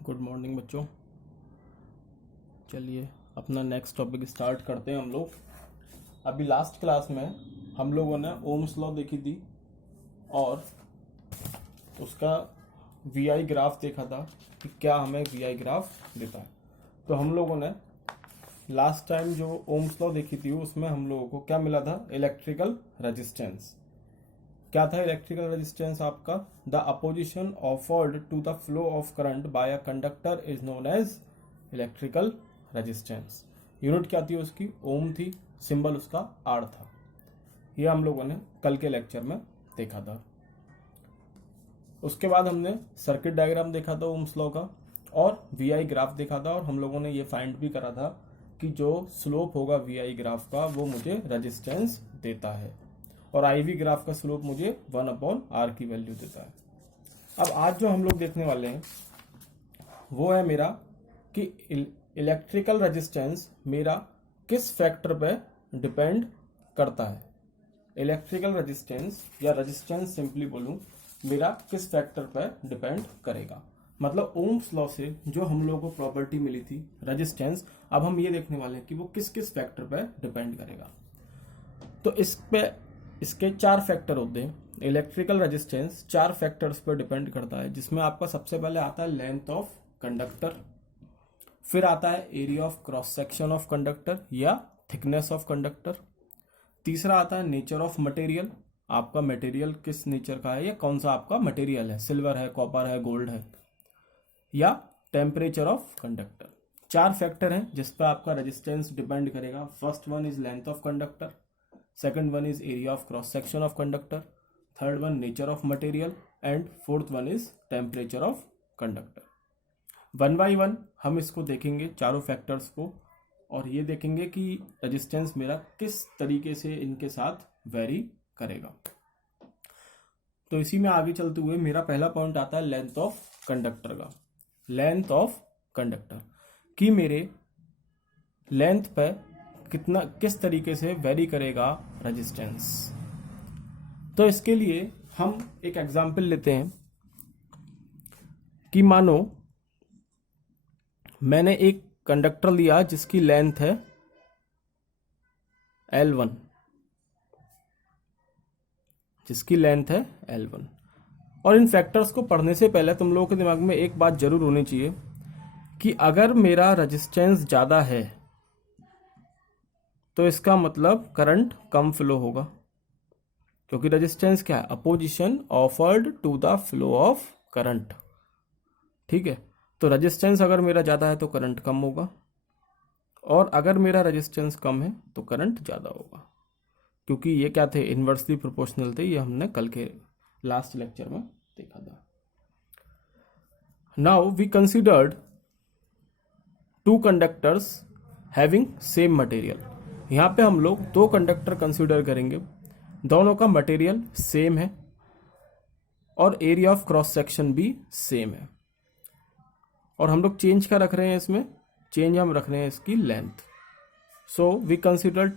Good morning बच्चों। चलिए अपना नेक्स्ट टॉपिक स्टार्ट करते हैं हम लोग। अभी लास्ट क्लास में हम लोगों ने ओम्स लॉ देखी थी और उसका वीआई ग्राफ देखा था कि क्या हमें वीआई ग्राफ देता है। तो हम लोगों ने लास्ट टाइम जो ओम्स लॉ देखी थी उसमें हम लोगों को क्या मिला था, इलेक्ट्रिकल रेजिस्टेंस। क्या था इलेक्ट्रिकल रेजिस्टेंस आपका? The opposition offered to the flow of current by a conductor is known as electrical resistance. Unit क्या थी उसकी? ओम थी। सिंबल उसका आर था। ये हम लोगों ने कल के लेक्चर में देखा था। उसके बाद हमने सर्किट डायग्राम देखा था ओम्स लॉ का और वीआई ग्राफ देखा था, और हम लोगों ने ये फाइंड भी करा था कि जो स्लोप होगा वीआई ग्राफ का वो मुझे रेजिस्टेंस देता है, और आईवी ग्राफ का स्लोप मुझे 1/r की वैल्यू देता है। अब आज जो हम लोग देखने वाले हैं वो है मेरा कि इलेक्ट्रिकल रेजिस्टेंस मेरा किस फैक्टर पे डिपेंड करता है। इलेक्ट्रिकल रेजिस्टेंस या रेजिस्टेंस सिंपली बोलूं, मेरा किस फैक्टर पे डिपेंड करेगा। मतलब ओम्स लॉ से जो हम लोगों को प्रॉपर्टी मिली थी रेजिस्टेंस, अब हम ये देखने वाले हैं कि वो किस किस फैक्टर पे डिपेंड करेगा। तो इसके 4 फैक्टर होते हैं। इलेक्ट्रिकल रेजिस्टेंस 4 फैक्टर्स पर डिपेंड करता है, जिसमें आपका सबसे पहले आता है लेंथ ऑफ कंडक्टर, फिर आता है area of cross section of conductor या थिकनेस ऑफ कंडक्टर, तीसरा आता है नेचर ऑफ मटेरियल, आपका मटेरियल किस नेचर का है या कौन सा आपका मटेरियल है, सिल्वर है, कॉपर है, गोल्ड है, या टेम्परेचर ऑफ कंडक्टर। 4 फैक्टर हैं जिस पर आपका रेजिस्टेंस डिपेंड करेगा। First one is length of conductor, second one is area of cross section of conductor, third one nature of material, and fourth one is temperature of conductor। One by one हम इसको देखेंगे चारों factors को, और ये देखेंगे कि resistance मेरा किस तरीके से इनके साथ वेरी करेगा। तो इसी में आगे चलते हुए मेरा पहला पॉइंट आता है लेंथ ऑफ कंडक्टर का। लेंथ ऑफ कंडक्टर कि मेरे लेंथ पे कितना किस तरीके से वेरी करेगा रेजिस्टेंस। तो इसके लिए हम एक एग्जांपल लेते हैं कि मानो मैंने एक कंडक्टर लिया जिसकी लेंथ है L1, जिसकी लेंथ है L1। और इन फैक्टर्स को पढ़ने से पहले तुम लोगों के दिमाग में एक बात जरूर होनी चाहिए कि अगर मेरा रेजिस्टेंस ज़्यादा है तो इसका मतलब करंट कम फ्लो होगा, क्योंकि रेजिस्टेंस क्या है? Opposition offered to the flow of current. ठीक है, तो रेजिस्टेंस अगर मेरा ज़्यादा है तो करंट कम होगा, और अगर मेरा रेजिस्टेंस कम है तो करंट ज़्यादा होगा, क्योंकि ये क्या थे? इन्वर्सली प्रोपोर्शनल थे। ये हमने कल के लास्ट लेक्चर में देखा था। Now we considered 2 conductors having same material. यहाँ पे हम लोग 2 कंडक्टर कंसिडर करेंगे, दोनों का मटेरियल सेम है और एरिया ऑफ क्रॉस सेक्शन भी सेम है। और हम लोग चेंज क्या रख रहे हैं इसमें? चेंज हम रख रहे हैं इसकी length. So we consider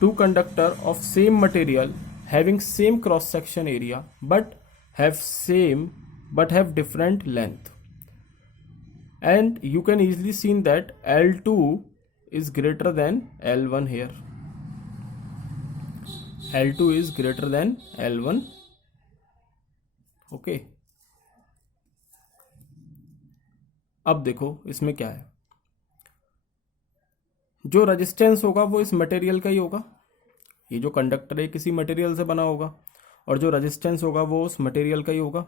two conductor of same material having same cross section area but have different length, and you can easily see that L2 is greater than L1 here. L2 is greater than L1. Okay. अब देखो इसमें क्या है, जो resistance होगा वो इस material का ही होगा। ये जो कंडक्टर है किसी मटेरियल से बना होगा, और जो रेजिस्टेंस होगा वो उस मटेरियल का ही होगा।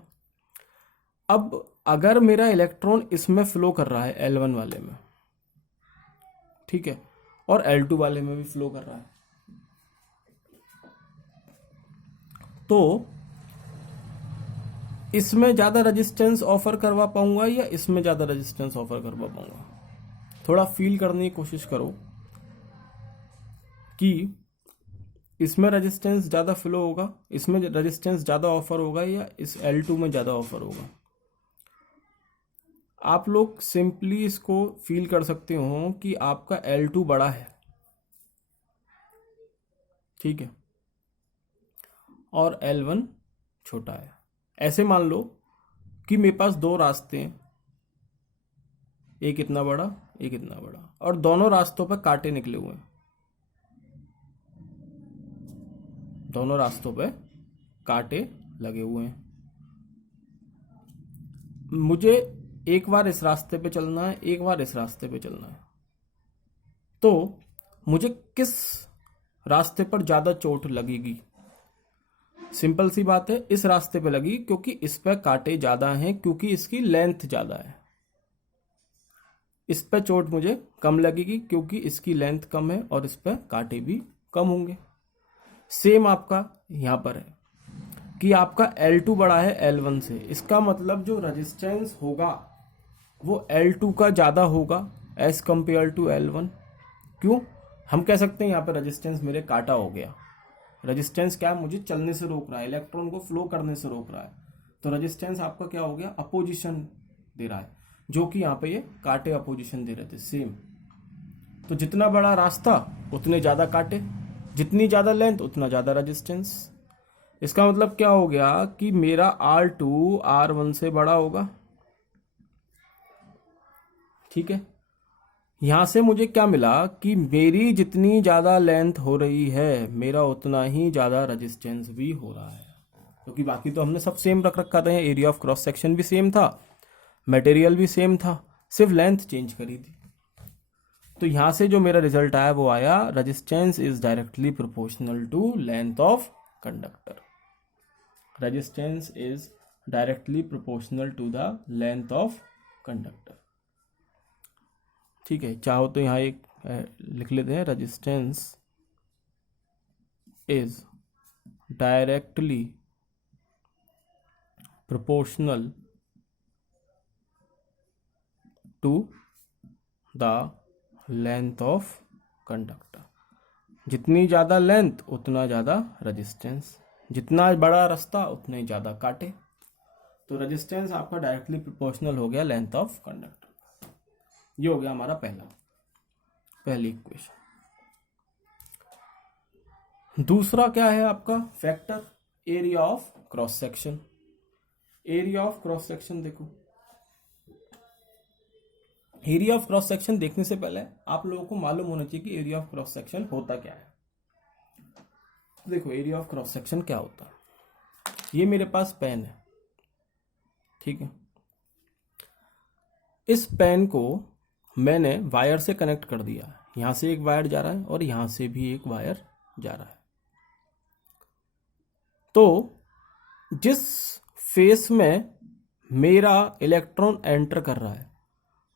अब अगर मेरा इलेक्ट्रॉन इसमें फ्लो कर रहा है L1 वाले में, ठीक है, और L2 वाले में भी फ्लो कर रहा है, तो इसमें ज़्यादा रेजिस्टेंस ऑफर करवा पाऊंगा या इसमें ज़्यादा रेजिस्टेंस ऑफर करवा पाऊंगा? थोड़ा फील करने की कोशिश करो कि इसमें रेजिस्टेंस ज़्यादा फ्लो होगा, इसमें रेजिस्टेंस ज़्यादा ऑफर होगा, या इस L2 में ज़्यादा ऑफर होगा। आप लोग सिंपली इसको फील कर सकते हो कि आपका L2 बड़ा है, ठीक है, और L1 छोटा है। ऐसे मान लो कि मेरे पास दो रास्ते हैं, एक इतना बड़ा एक इतना बड़ा, और दोनों रास्तों पर कांटे निकले हुए हैं, दोनों रास्तों पे कांटे लगे हुए हैं। मुझे एक बार इस रास्ते पे चलना है, एक बार इस रास्ते पे चलना है, तो मुझे किस रास्ते पर ज्यादा चोट लगेगी? सिंपल सी बात है, इस रास्ते पे लगी, क्योंकि इस पे कांटे ज्यादा हैं, क्योंकि इसकी लेंथ ज्यादा है। इस पे चोट मुझे कम लगेगी क्योंकि इसकी लेंथ कम है और इस पे कांटे भी कम होंगे। सेम आपका यहां पर है कि आपका L2 बड़ा है L1 से, इसका मतलब जो रेजिस्टेंस होगा वो L2 का ज्यादा होगा एज कंपेयर टू L1। क्यों? हम कह सकते हैं यहाँ पर रेजिस्टेंस मेरे काटा हो गया। रेजिस्टेंस क्या है? मुझे चलने से रोक रहा है, इलेक्ट्रॉन को फ्लो करने से रोक रहा है। तो रेजिस्टेंस आपका क्या हो गया? अपोजिशन दे रहा है, जो कि यहाँ पे ये काटे अपोजिशन दे रहे थे सेम। तो जितना बड़ा रास्ता उतने ज्यादा काटे, जितनी ज्यादा लेंथ उतना ज्यादा रेजिस्टेंस। इसका मतलब क्या हो गया कि मेरा R2 R1 से बड़ा होगा। ठीक है, यहां से मुझे क्या मिला कि मेरी जितनी ज्यादा लेंथ हो रही है, मेरा उतना ही ज्यादा रेजिस्टेंस भी हो रहा है, क्योंकि बाकी तो हमने सब सेम रख रखा था। एरिया ऑफ क्रॉस सेक्शन भी सेम था, मटेरियल भी सेम था, सिर्फ लेंथ चेंज करी थी। तो यहां से जो मेरा रिजल्ट आया वो आया, resistance is directly proportional to length of conductor. Resistance is directly proportional to the length of conductor. ठीक है, चाहो तो यहाँ एक लिख लेते हैं, resistance is directly proportional to the length of conductor. जितनी ज़्यादा लेंथ उतना ज़्यादा रेजिस्टेंस, जितना बड़ा रास्ता उतने ज़्यादा काटे। तो रेजिस्टेंस आपका डायरेक्टली प्रोपोर्शनल हो गया लेंथ ऑफ कंडक्टर। ये हो गया हमारा पहली इक्वेशन। दूसरा क्या है आपका? Factor area of cross section. Area of cross section देखो, एरिया ऑफ क्रॉस सेक्शन देखने से पहले आप लोगों को मालूम होना चाहिए कि एरिया ऑफ क्रॉस सेक्शन होता क्या है। देखो, एरिया ऑफ क्रॉस सेक्शन क्या होता है? ये मेरे पास पेन है, ठीक है। इस पेन को मैंने वायर से कनेक्ट कर दिया, यहां से एक वायर जा रहा है और यहां से भी एक वायर जा रहा है। तो जिस फेस में मेरा इलेक्ट्रॉन एंटर कर रहा है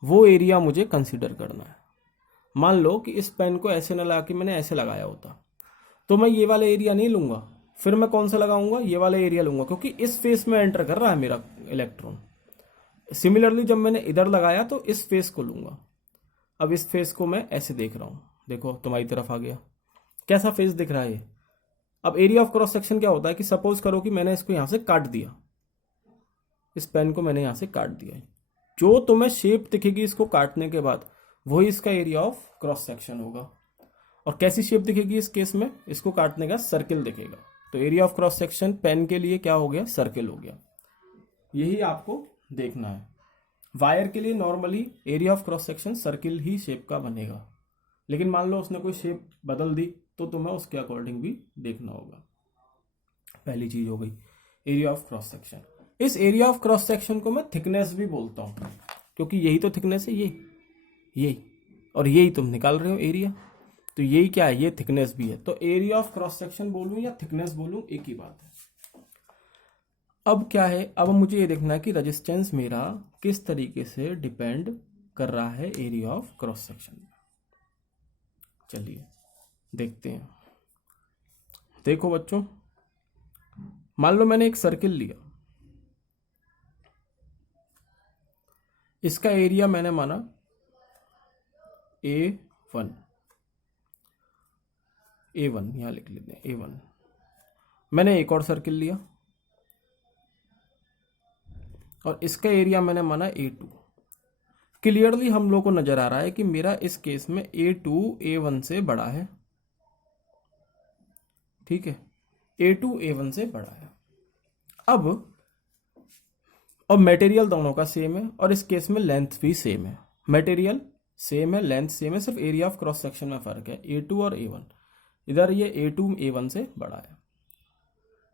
वो एरिया मुझे कंसीडर करना है। मान लो कि इस पेन को ऐसे न लगा कि मैंने ऐसे लगाया होता, तो मैं ये वाला एरिया नहीं लूंगा, फिर मैं कौन सा लगाऊंगा? ये वाला एरिया लूंगा, क्योंकि इस फेस में एंटर कर रहा है मेरा इलेक्ट्रॉन। सिमिलरली जब मैंने इधर लगाया तो इस फेस को लूंगा। अब इस फेस को मैं ऐसे देख रहा हूं, देखो तुम्हारी तरफ आ गया, कैसा फेस दिख रहा है ये। अब एरिया ऑफ क्रॉस सेक्शन क्या होता है कि सपोज करो कि मैंने इसको यहां से काट दिया, इस पेन को मैंने यहां से काट दिया, जो तुम्हें शेप दिखेगी इसको काटने के बाद वही इसका एरिया ऑफ क्रॉस सेक्शन होगा। और कैसी शेप दिखेगी इस केस में? इसको काटने का सर्किल दिखेगा। तो area of cross section pen के लिए क्या हो गया? सर्किल हो गया। यही आपको देखना है। वायर के लिए normally area of cross section circle he shape का बनेगा, लेकिन मान लो उसने कोई शेप बदल दी तो तुम्हें उसके अकॉर्डिंग भी देखना होगा। पहली चीज हो गई एरिया ऑफ क्रॉस सेक्शन। इस एरिया ऑफ क्रॉस सेक्शन को मैं थिकनेस भी बोलता हूं, क्योंकि यही तो थिकनेस है, यही और यही तुम निकाल रहे हो एरिया, तो यही क्या है? ये थिकनेस भी है। तो एरिया ऑफ क्रॉस सेक्शन बोलूं या थिकनेस बोलूं, एक ही बात है। अब क्या है? अब मुझे ये देखना है कि रेजिस्टेंस मेरा किस तरीके से डिपेंड कर रहा है एरिया ऑफ क्रॉस सेक्शन में। चलिए देखते हैं। देखो बच्चों, मान लो मैंने एक सर्किल लिया, इसका एरिया मैंने माना A1, यहां लिख लेते हैं A1। मैंने एक और सर्किल लिया और इसका एरिया मैंने माना A2। क्लियरली हम लोग को नजर आ रहा है कि मेरा इस केस में A2 A1 से बड़ा है, ठीक है, A2 A1 से बड़ा है। अब और मटेरियल दोनों का सेम है, और इस केस में लेंथ भी सेम है। मटेरियल सेम है, लेंथ सेम है, सिर्फ एरिया ऑफ क्रॉस सेक्शन में फर्क है, A2 और A1। इधर ये A2 A1 से बड़ा है।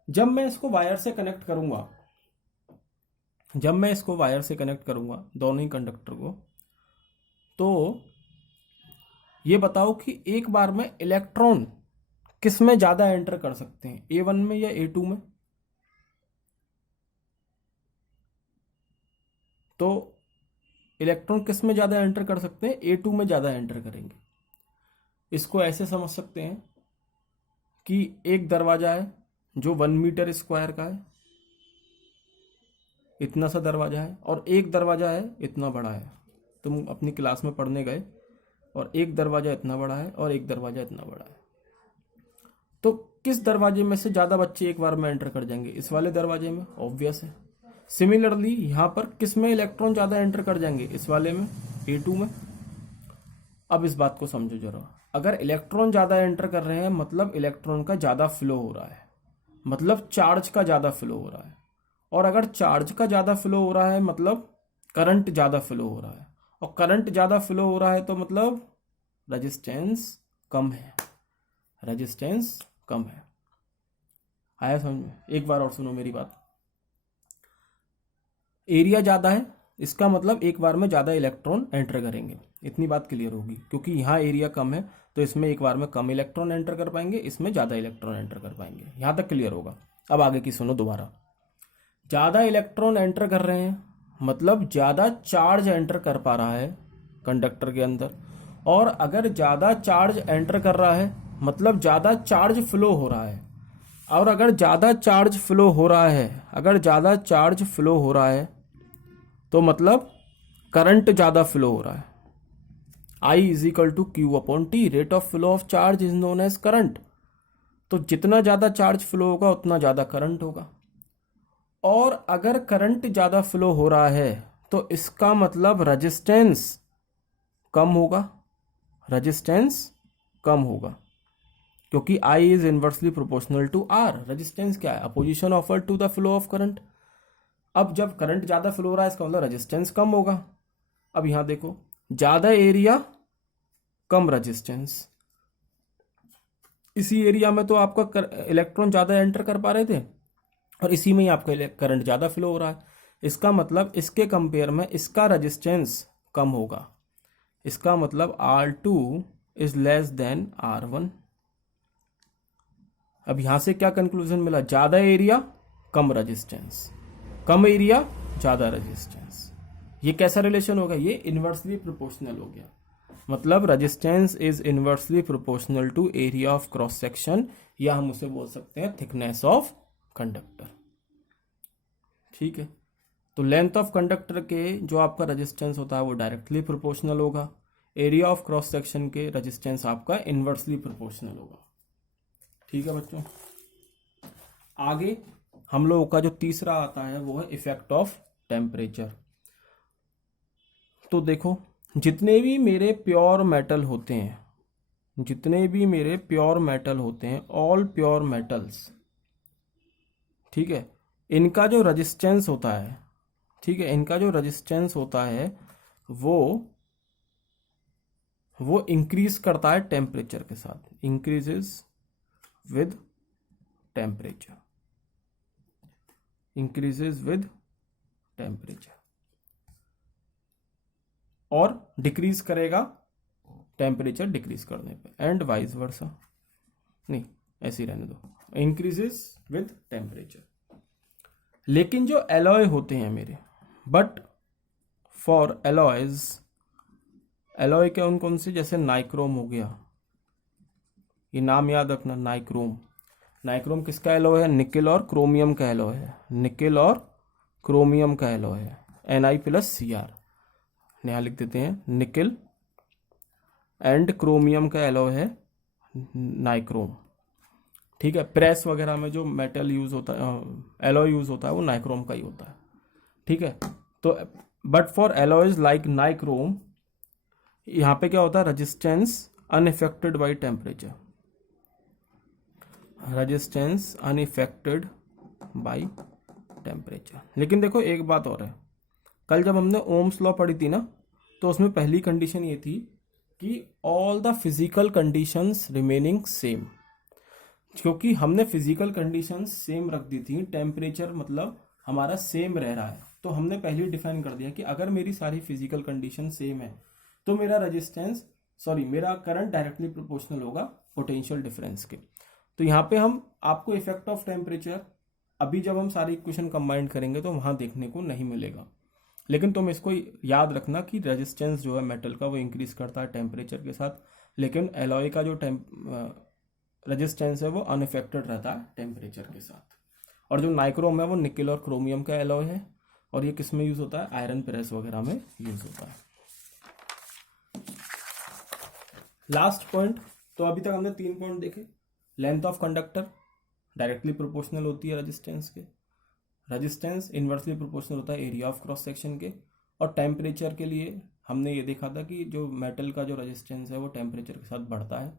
जब मैं इसको वायर से कनेक्ट करूंगा, दोनों ही कंडक्टर को, तो ये बताओ कि एक बार में इलेक्ट्रॉन किस में ज्यादा एंटर कर सकते हैं, A1 में या A2 में? तो इलेक्ट्रॉन किस में ज्यादा एंटर कर सकते हैं? A2 में ज्यादा एंटर करेंगे। इसको ऐसे समझ सकते हैं कि एक दरवाजा है जो 1 मीटर स्क्वायर का है, इतना सा दरवाजा है, और एक दरवाजा है इतना बड़ा है। तुम अपनी क्लास में पढ़ने गए और एक दरवाजा इतना बड़ा है और एक दरवाजा इतना बड़ा है, तो किस दरवाजे में से ज्यादा बच्चे एक बार में एंटर कर जाएंगे? इस वाले दरवाजे में, ऑब्वियस है। सिमिलरली यहां पर किस में इलेक्ट्रॉन ज्यादा एंटर कर जाएंगे? इस वाले में, A2 में। अब इस बात को समझो जरा, अगर इलेक्ट्रॉन ज्यादा एंटर कर रहे हैं मतलब इलेक्ट्रॉन का ज्यादा फ्लो हो रहा है, मतलब चार्ज का ज्यादा फ्लो हो रहा है। और अगर चार्ज का ज्यादा फ्लो हो रहा है मतलब करंट ज्यादा फ्लो हो रहा है, और करंट ज्यादा फ्लो हो रहा है तो मतलब रेजिस्टेंस कम है, रेजिस्टेंस कम है। आया समझ में? एक बार और सुनो मेरी बात। एरिया ज्यादा है, इसका मतलब एक बार में ज्यादा इलेक्ट्रॉन एंटर करेंगे, इतनी बात क्लियर होगी। क्योंकि यहाँ एरिया कम है तो इसमें एक बार में कम इलेक्ट्रॉन एंटर कर पाएंगे, इसमें ज्यादा इलेक्ट्रॉन एंटर कर पाएंगे। यहां तक क्लियर होगा। अब आगे की सुनो दोबारा। ज्यादा इलेक्ट्रॉन एंटर कर रहे हैं मतलब ज्यादा चार्ज एंटर कर पा रहा है कंडक्टर के अंदर, और अगर ज्यादा चार्ज एंटर कर रहा है मतलब ज्यादा चार्ज फ्लो हो रहा है। और अगर ज्यादा चार्ज फ्लो हो रहा है, तो मतलब करंट ज्यादा फ्लो हो रहा है। I is equal to Q upon T, rate of flow of charge is known as current. तो जितना ज्यादा चार्ज फ्लो होगा उतना ज्यादा करंट होगा। और अगर करंट ज्यादा फ्लो हो रहा है तो इसका मतलब रेजिस्टेंस कम होगा, क्योंकि I is inversely proportional to R। Resistance क्या है? Opposition offered to the flow of current. अब जब करंट ज्यादा फ्लो हो रहा है इसका मतलब रेजिस्टेंस कम होगा। अब यहां देखो, ज्यादा एरिया कम रेजिस्टेंस। इसी एरिया में तो आपका इलेक्ट्रॉन ज्यादा एंटर कर पा रहे थे और इसी में ही आपका करंट ज्यादा फ्लो हो रहा है। इसका मतलब इसके कंपेयर में इसका रेजिस्टेंस कम होगा। इसका मतलब R2 is less than R1। अब यहां से क्या कंक्लूजन मिला? ज्यादा एरिया कम रेजिस्टेंस, कम एरिया ज्यादा रेजिस्टेंस। ये कैसा रिलेशन होगा? ये इनवर्सली प्रोपोर्शनल हो गया। मतलब resistance is inversely proportional to area of cross section, या हम उसे बोल सकते हैं थिकनेस ऑफ कंडक्टर। ठीक है, तो लेंथ ऑफ कंडक्टर के जो आपका रेजिस्टेंस होता है वो डायरेक्टली प्रोपोर्शनल होगा, एरिया ऑफ क्रॉस सेक्शन के रेजिस्टेंस आपका इनवर्सली प्रोपोर्शनल होगा। ठीक है बच्चों, आगे हम लोगों का जो तीसरा आता है वो है इफेक्ट ऑफ टेम्परेचर। तो देखो, जितने भी मेरे प्योर मेटल होते हैं, ऑल प्योर मेटल्स, ठीक है, इनका जो रेजिस्टेंस होता है, वो इंक्रीज करता है टेम्परेचर के साथ, इंक्रीजेस विद टेम्परेचर, और डिक्रीज करेगा टेम्परेचर डिक्रीज करने पे, एंड वाइस वर्सा। नहीं, ऐसे ही रहने दो, इंक्रीजेस विद टेम्परेचर। लेकिन जो एलॉय होते हैं मेरे, बट फॉर एलॉयज, एलॉय क्या उन कौन से? जैसे नाइक्रोम हो गया, ये नाम याद रखना, नाइक्रोम किसका एलॉय है? निकेल और क्रोमियम का एलॉय है, Na+Cr। यहाँ लिख देते हैं निकेल एंड क्रोमियम का एलॉय है नाइक्रोम। ठीक है, प्रेस वगैरह में जो मेटल यूज होता है, एलॉय यूज होता है, वो नाइक्रोम का ही होता है। ठीक है, तो but for alloys like nichrome, यहाँ पे क्या होता है? Resistance unaffected by temperature, temperature. लेकिन देखो एक बात और है, कल जब हमने ओम्स लॉ पढ़ी थी ना, तो उसमें पहली कंडीशन ये थी कि all the physical conditions remaining same. क्योंकि हमने फिजिकल कंडीशंस सेम रख दी थी, टेम्परेचर मतलब हमारा सेम रह रहा है, तो हमने पहले डिफाइन कर दिया कि अगर मेरी सारी फिजिकल कंडीशन सेम है तो मेरा रेजिस्टेंस मेरा करंट डायरेक्टली प्रोपोर्शनल होगा पोटेंशियल डिफरेंस के। तो यहाँ पे हम आपको इफेक्ट ऑफ टेम्परेचर अभी जब हम सारी इक्वेशन कंबाइन करेंगे तो वहां देखने को नहीं मिलेगा, लेकिन तुम इसको याद रखना कि रेजिस्टेंस जो है मेटल का वो इंक्रीज करता है टेम्परेचर के साथ, लेकिन एलॉय का जो रेजिस्टेंस है वो अनइफेक्टेड रहता है टेम्परेचर के साथ। और जो नाइक्रोम है वो निकेल और क्रोमियम का एलॉय है, और ये किस में यूज होता है, आयरन प्रेस वगैरह में यूज होता है। लास्ट पॉइंट, तो अभी तक हमने 3 पॉइंट देखे। Length of conductor directly proportional होती है रेजिस्टेंस के, रेजिस्टेंस इनवर्सली प्रोपोर्शनल होता है एरिया ऑफ क्रॉस सेक्शन के, और टेम्परेचर के लिए हमने ये देखा था कि जो मेटल का जो रेजिस्टेंस है वो टेम्परेचर के साथ बढ़ता है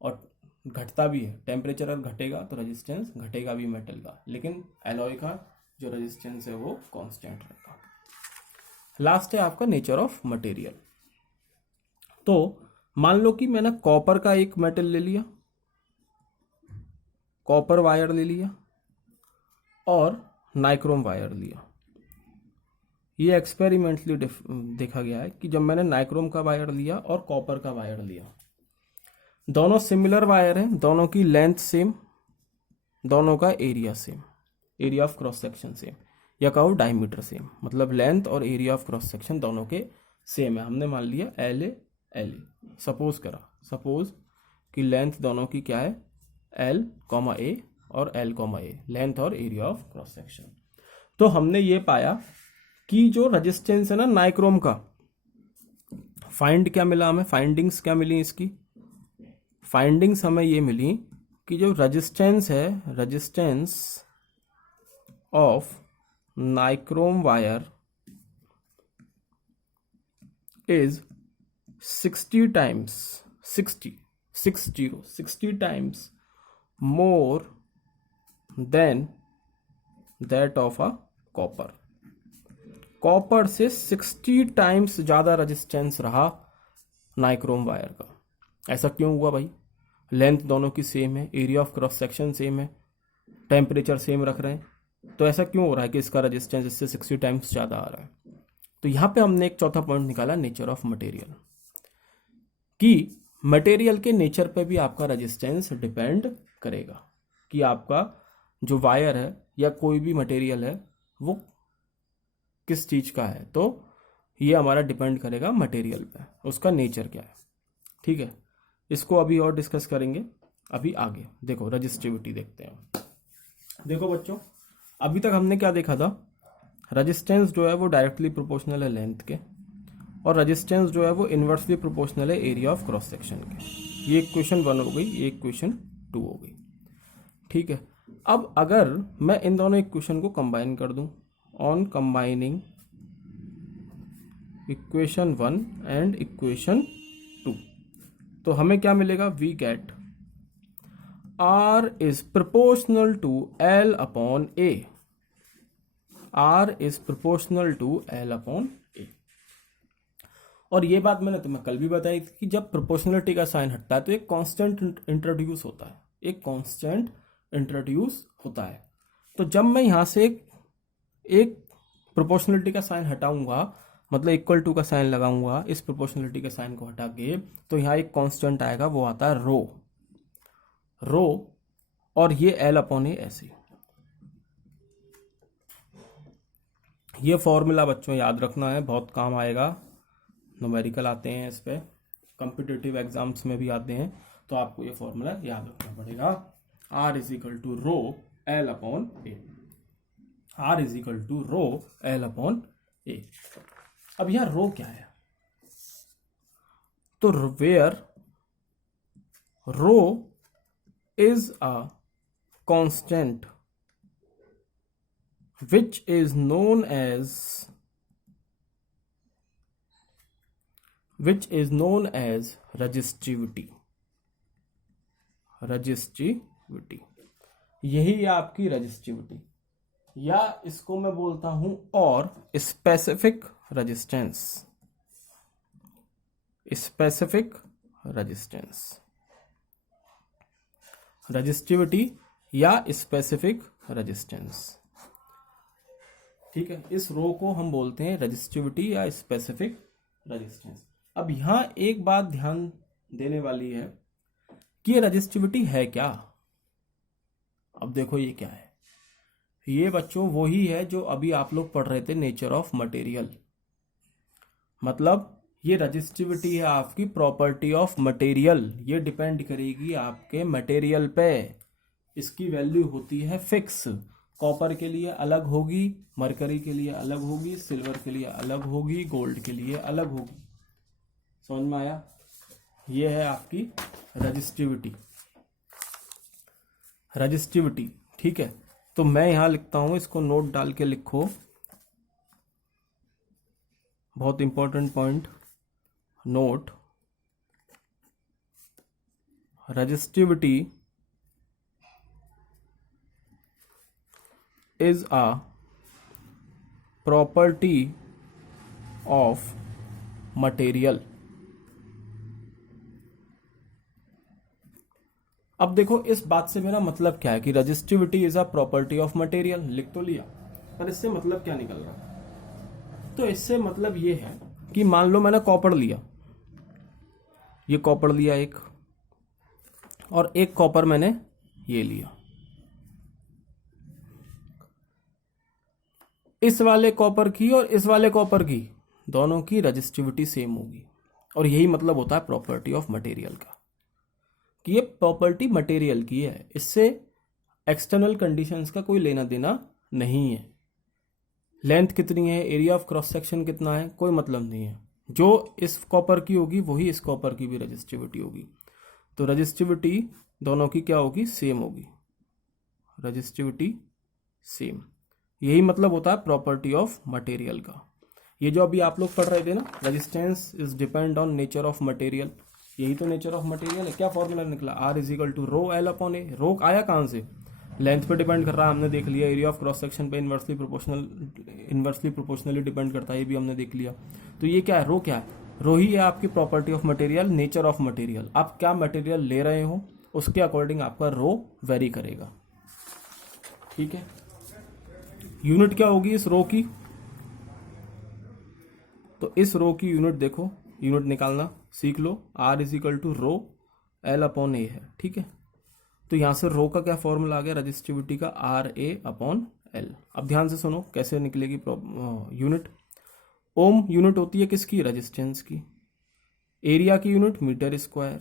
और घटता भी है। टेम्परेचर अगर घटेगा तो रेजिस्टेंस घटेगा भी मेटल का, लेकिन एलॉय का जो रेजिस्टेंस है वो कांस्टेंट रहेगा। लास्ट है आपका नेचर ऑफ मटेरियल। तो मान लो कि मैंने कॉपर का एक मेटल ले लिया, कॉपर वायर ले लिया और नाइक्रोम वायर लिया। ये एक्सपेरिमेंटली देखा गया है कि जब मैंने नाइक्रोम का वायर लिया और कॉपर का वायर लिया, दोनों सिमिलर वायर हैं, दोनों की लेंथ सेम, दोनों का area same, area of cross section same, या कहो डायमीटर सेम, मतलब लेंथ और एरिया ऑफ क्रॉस सेक्शन दोनों के सेम है। हमने मान लिया L A L A, suppose कि लेंथ दोनों की क्या है, एल कॉमा ए और एल कॉमा ए, लेंथ और एरिया ऑफ क्रॉस सेक्शन। तो हमने ये पाया कि जो रेजिस्टेंस है ना नाइक्रोम का, क्या मिला हमें, फाइंडिंग्स क्या मिली इसकी, फाइंडिंग्स हमें ये मिली कि जो रेजिस्टेंस है, resistance of nichrome wire is 60 times more than that of a copper। Copper से 60 टाइम्स ज्यादा रेजिस्टेंस रहा नाइक्रोम वायर का। ऐसा क्यों हुआ भाई, लेंथ दोनों की सेम है, area of cross section same है, टेम्परेचर सेम रख रहे हैं, तो ऐसा क्यों हो रहा है कि इसका रेजिस्टेंस इससे 60 टाइम्स ज्यादा आ रहा है। तो यहां पे हमने एक चौथा पॉइंट निकाला, नेचर ऑफ मटेरियल, कि मटेरियल के नेचर पे भी आपका रेजिस्टेंस डिपेंड करेगा कि आपका जो वायर है या कोई भी मटेरियल है वो किस चीज का है। तो ये हमारा डिपेंड करेगा मटेरियल पे, उसका नेचर क्या है। ठीक है, इसको अभी और डिस्कस करेंगे अभी आगे। देखो रजिस्टिविटी देखते हैं। देखो बच्चों, अभी तक हमने क्या देखा था, रेजिस्टेंस जो है वो डायरेक्टली प्रोपोर्शनल है लेंथ के, और रेजिस्टेंस जो है वो इनवर्सली प्रोपोर्शनल है एरिया ऑफ क्रॉस सेक्शन के। ये इक्वेशन 1 हो गई, ये इक्वेशन 2 हो गई। ठीक है, अब अगर मैं इन दोनों इक्वेशन को कंबाइन कर दूं, on combining equation 1 and equation 2, तो हमें क्या मिलेगा, we get R is proportional to L upon A। R is proportional to L upon A। और ये बात मैंने तुम्हें कल भी बताई थी कि जब प्रोपोर्शनलिटी का साइन हटता है तो एक कांस्टेंट इंट्रोड्यूस होता है, एक कांस्टेंट इंट्रोड्यूस होता है। तो जब मैं यहां से एक प्रोपोर्शनलिटी का साइन हटाऊंगा, मतलब इक्वल टू का साइन लगाऊंगा इस प्रोपोर्शनलिटी के साइन को हटा के, तो यहाँ एक कांस्टेंट आएगा, वो आता है रो, और ये L अपॉन ए ऐसे। ये फॉर्मूला बच्चों याद रखना है, बहुत काम आएगा, न्यूमेरिकल आते हैं इस पे, कॉम्पिटिटिव एग्जाम्स में भी आते हैं, तो आपको ये फॉर्मूला याद रखना पड़ेगा। R is equal to rho L upon A, R is equal to rho L upon A. अब यहाँ रो क्या है, तो where rho is a constant which is known as resistivity। यही है आपकी रेजिस्टिविटी। या इसको मैं बोलता हूं और specific resistance, specific resistance, resistivity या स्पेसिफिक रेजिस्टेंस। ठीक है, इस रो को हम बोलते हैं रजिस्टिविटी या स्पेसिफिक रेजिस्टेंस। अब यहां एक बात ध्यान देने वाली है कि ये रजिस्टिविटी है क्या। अब देखो ये क्या है, ये बच्चों वही है जो अभी आप लोग पढ़ रहे थे, नेचर ऑफ मटेरियल। मतलब ये रजिस्टिविटी है आपकी प्रॉपर्टी ऑफ मटेरियल, ये डिपेंड करेगी आपके मटेरियल पे। इसकी वैल्यू होती है फिक्स। कॉपर के लिए अलग होगी, मरकरी के लिए अलग होगी, सिल्वर के लिए अलग होगी, गोल्ड के लिए अलग होगी। समझ में आया? ये है आपकी रजिस्टिविटी, रजिस्टिविटी। ठीक है, तो मैं यहां लिखता हूं, इसको नोट डाल के लिखो, बहुत important point note. Resistivity is a property of material। अब देखो इस बात से मेरा मतलब क्या है कि resistivity is a property of material, लिख तो लिया, पर इससे मतलब क्या निकल रहा है? तो इससे मतलब ये है कि मान लो मैंने कॉपर लिया, ये कॉपर लिया एक, और एक कॉपर मैंने ये लिया। इस वाले कॉपर की और इस वाले कॉपर की, दोनों की रजिस्टिविटी सेम होगी। और यही मतलब होता है प्रॉपर्टी ऑफ मटेरियल का, कि ये प्रॉपर्टी मटेरियल की है, इससे एक्सटर्नल कंडीशंस का कोई लेना देना नहीं है। लेंथ कितनी है, एरिया ऑफ क्रॉस सेक्शन कितना है, कोई मतलब नहीं है। जो इस कॉपर की होगी वही इस कॉपर की भी रजिस्टिविटी होगी। तो रजिस्टिविटी दोनों की क्या होगी, सेम होगी, रजिस्टिविटी सेम। यही मतलब होता है प्रॉपर्टी ऑफ मटेरियल का। ये जो अभी आप लोग पढ़ रहे थे ना, resistance is depend on nature of material, यही तो नेचर ऑफ मटेरियल है। क्या फॉर्मूला निकला, R is equal to rho L upon A. Rho आया कहां से, लेंथ पे डिपेंड कर रहा है, हमने देख लिया। एरिया ऑफ क्रॉस सेक्शन पे इनवर्सली प्रोपोर्शनली डिपेंड करता है, ये भी हमने देख लिया। तो ये क्या है, रो क्या है, रो ही है आपकी property of material, nature of material. आप क्या मटेरियल ले रहे हो उसके अकॉर्डिंग आपका रो वेरी करेगा। ठीक है, यूनिट क्या होगी इस रो की, तो इस रो की यूनिट देखो, यूनिट निकालना सीख लो। R is equal to rho L upon A है। ठीक है, तो यहां से रो का क्या फॉर्मूला आ गया रजिस्टिविटी का, RA अपॉन एल। अब ध्यान से सुनो कैसे निकलेगी यूनिट। ओम यूनिट होती है किसकी, रेजिस्टेंस की। एरिया की unit metre square,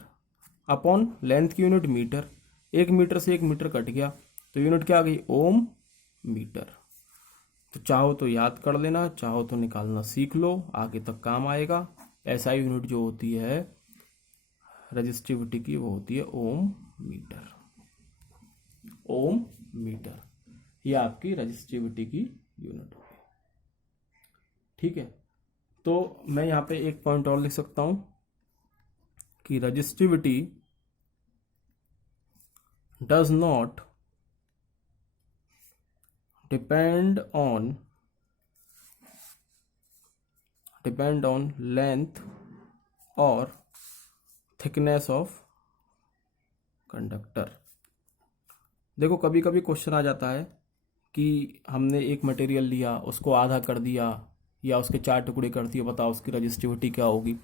upon length की यूनिट मीटर। 1 मीटर से 1 मीटर कट गया तो यूनिट क्या आ गई, ओम मीटर। तो चाहो तो याद कर लेना, चाहो तो निकालना सीख लो, आगे तक काम आएगा। ऐसा यूनिट जो होती है रजिस्टिविटी की वो होती है ओम मीटर, ओम मीटर। ये आपकी रजिस्टिविटी की यूनिट होगी। ठीक है, तो मैं यहां पे एक पॉइंट और लिख सकता हूं कि resistivity does not depend on length और thickness of conductor। देखो कभी कभी क्वेश्चन आ जाता है कि हमने एक मटेरियल लिया, उसको आधा कर दिया या उसके 4 टुकड़े कर दिए, बताओ उसकी रजिस्टिविटी क्या होगी।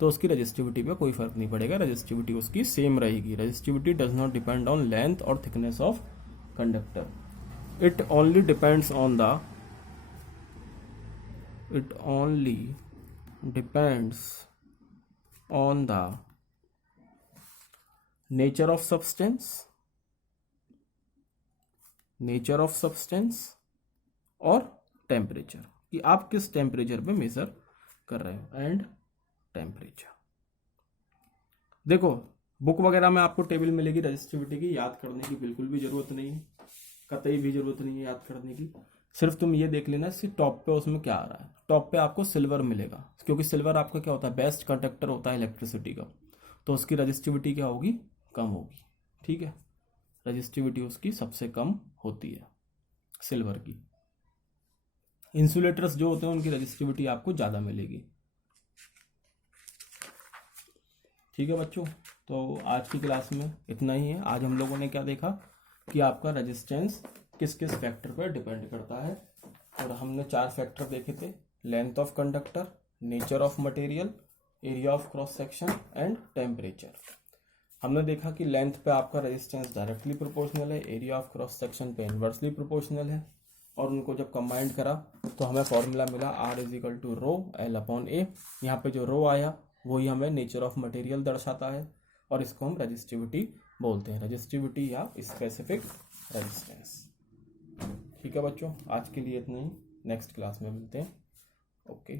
तो उसकी रजिस्टिविटी पे कोई फर्क नहीं पड़ेगा, रजिस्टिविटी उसकी सेम रहेगी। Resistivity does not depend on length और thickness of conductor, it only depends on the nature of substance और टेम्परेचर, कि आप किस टेम्परेचर पे मेजर कर रहे हो, एंड टेम्परेचर। देखो बुक वगैरह में आपको टेबल मिलेगी रजिस्टिविटी की, याद करने की बिल्कुल भी जरूरत नहीं है, कतई भी जरूरत नहीं है याद करने की। सिर्फ तुम ये देख लेना कि टॉप पे उसमें क्या आ रहा है। टॉप पे आपको सिल्वर मिलेगा, क्योंकि सिल्वर आपका क्या होता है, बेस्ट कंडक्टर होता है इलेक्ट्रिसिटी का, तो उसकी रजिस्टिविटी क्या होगी, कम होगी। ठीक है, रजिस्टिविटी उसकी सबसे कम होती है सिल्वर की। इंसुलेटर्स जो होते हैं उनकी रजिस्टिविटी आपको ज़्यादा मिलेगी। ठीक है बच्चों, तो आज की क्लास में इतना ही है। आज हम लोगों ने क्या देखा कि आपका रेजिस्टेंस किस किस फैक्टर पर डिपेंड करता है, और हमने 4 फैक्टर देखे थे: length of conductor, nature of material, area of cross section and temperature. हमने देखा कि लेंथ पे आपका रेजिस्टेंस डायरेक्टली प्रोपोर्शनल है, एरिया ऑफ क्रॉस सेक्शन पे इन्वर्सली प्रोपोर्शनल है, और उनको जब कंबाइंड करा तो हमें फॉर्मूला मिला R is equal to rho L upon A. यहाँ पे जो रो आया वही हमें नेचर ऑफ मटेरियल दर्शाता है, और इसको हम रजिस्टिविटी बोलते हैं, रजिस्टिविटी या स्पेसिफिक रेजिस्टेंस। ठीक है बच्चों, आज के लिए इतना ही, नेक्स्ट क्लास में मिलते हैं। ओके।